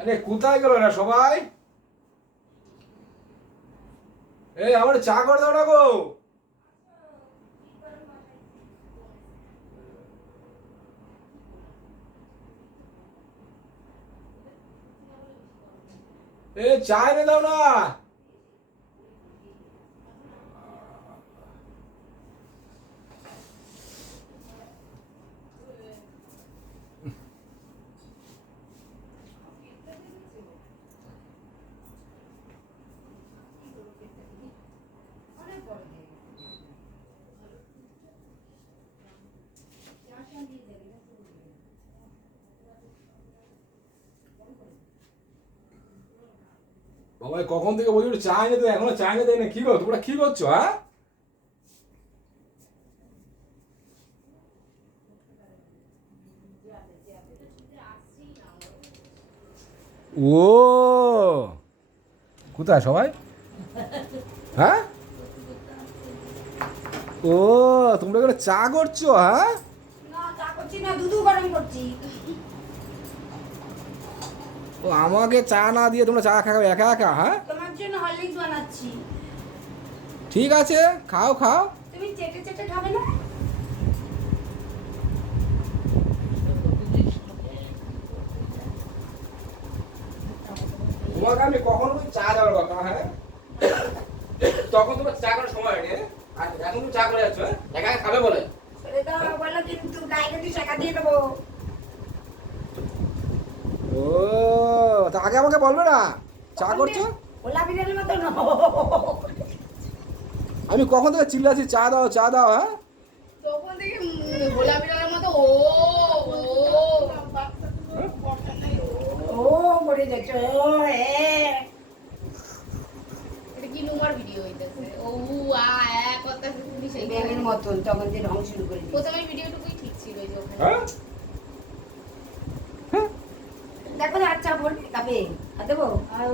আরে কোথায় গেল না সবাই? এই আমার চা করে দাও না গো। এই চা এনে দাও না। বাবা কখন থেকে বলছি চা এনে দেয়, এখনো চা এনে দেয় না। কি গো তোমরা কি করছো? হ্যাঁ ও কোথায় সবাই? হ্যাঁ ও তোমরা এখানে চা করছো? হ্যাঁ না চা করছি না, দুধ গরম করছি। ও আমাকে চা না দিয়ে তোমরা চা খাবে একা একা? হ্যাঁ তোমার জন্য হরলিক্স বানাচ্ছি। ঠিক আছে খাও খাও। তুমি চেটে চেটে খাবে না? তোমাকে আমি কখনো চা দেওয়ার কথা, হ্যাঁ তখন তোমার চা করার সময় হয়নি, আর এখন তুমি চা করে যাচ্ছ একা একা খাবে বলে। ছেড়ে দাও বলো, কিন্তু ডায়াবেটিস টাকা দিয়ে দেবো। ও তা আগে আমাকে বলবে না চা করছো? ওলা বিড়ালের মতো না। আমি কখন থেকে চিল্লাচ্ছি চা দাও চা দাও। হ্যাঁ তখন থেকে গোলা বিড়ালের মতো ও ও ও মরে যাচ্ছে। ও এটা কি নোমার ভিডিও হইতেছে? ও আ এক কথা শুনি সেই ব্যাঙের মতন তখন যে ঢং শুরু করে দিয়েছে। প্রথমে ভিডিওটুকুই ঠিক ছিল এই যে ওখানে। হ্যাঁ দেখো আচ্ছা বলবে কাপে আর দেবো আর